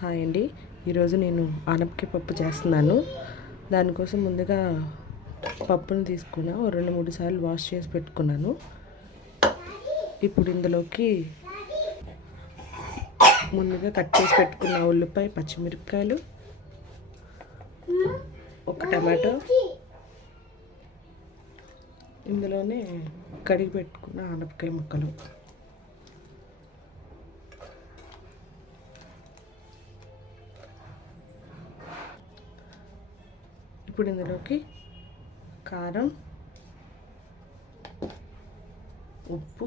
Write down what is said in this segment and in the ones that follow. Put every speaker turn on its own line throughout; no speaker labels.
Hi అండి. ఈరోజు నేను ఆనపకాయ పప్పు చేస్తున్నాను. దానికోసం ముందుగా పప్పును తీసుకున్నా. రెండు మూడు సార్లు వాష్ చేసి పెట్టుకున్నాను. ఇప్పుడు ఇందులోకి ముందుగా కట్ చేసి పెట్టుకున్న ఉల్లిపాయ పచ్చిమిరపకాయలు ఒక టమాటో. ఇందులోనే కడిగి పెట్టుకున్న ఆనపకాయ ముక్కలు. ఇప్పుడు ఇందులోకి కారం ఉప్పు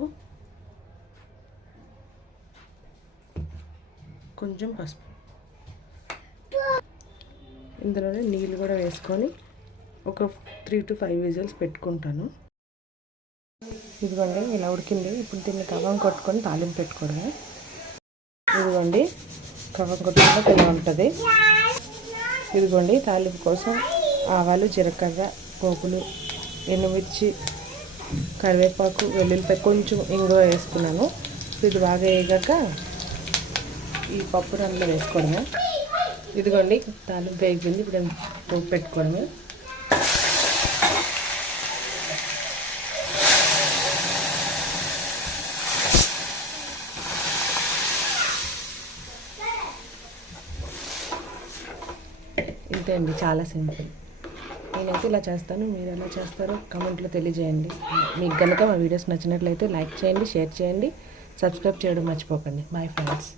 కొంచెం పసుపు. ఇందులోనే నీళ్ళు కూడా వేసుకొని ఒక త్రీ టు ఫైవ్ విజిల్స్ పెట్టుకుంటాను. ఇదిగోండి ఇలా ఉడికింది. ఇప్పుడు దీన్ని కవం కొట్టుకొని తాలింపు పెట్టుకోవడమే. ఇదిగోండి కవం కొట్టుకుంటే ఇలా ఉంటుంది. ఇదిగోండి తాలింపు కోసం ఆవాలు జీలకర్ర పోపులు ఎండుమిర్చి కరివేపాకు వెల్లుల్లిపాయ కొంచెం ఇంగువ వేసుకున్నాను. ఇది బాగా వేయగాక ఈ పప్పు రంగులో వేసుకోవడమే. ఇదిగోండి తాలింపు వేగిపోయింది. ఇప్పుడు పోపు పెట్టుకోవడమే. ఇంతే అండి చాలా సింపుల్. నేనైతే ఇలా చేస్తాను మీరు ఎలా చేస్తారో కమెంట్లో తెలియజేయండి. మీకు కనుక మా వీడియోస్ నచ్చినట్లయితే లైక్ చేయండి షేర్ చేయండి సబ్స్క్రైబ్ చేయడం మర్చిపోకండి. Bye friends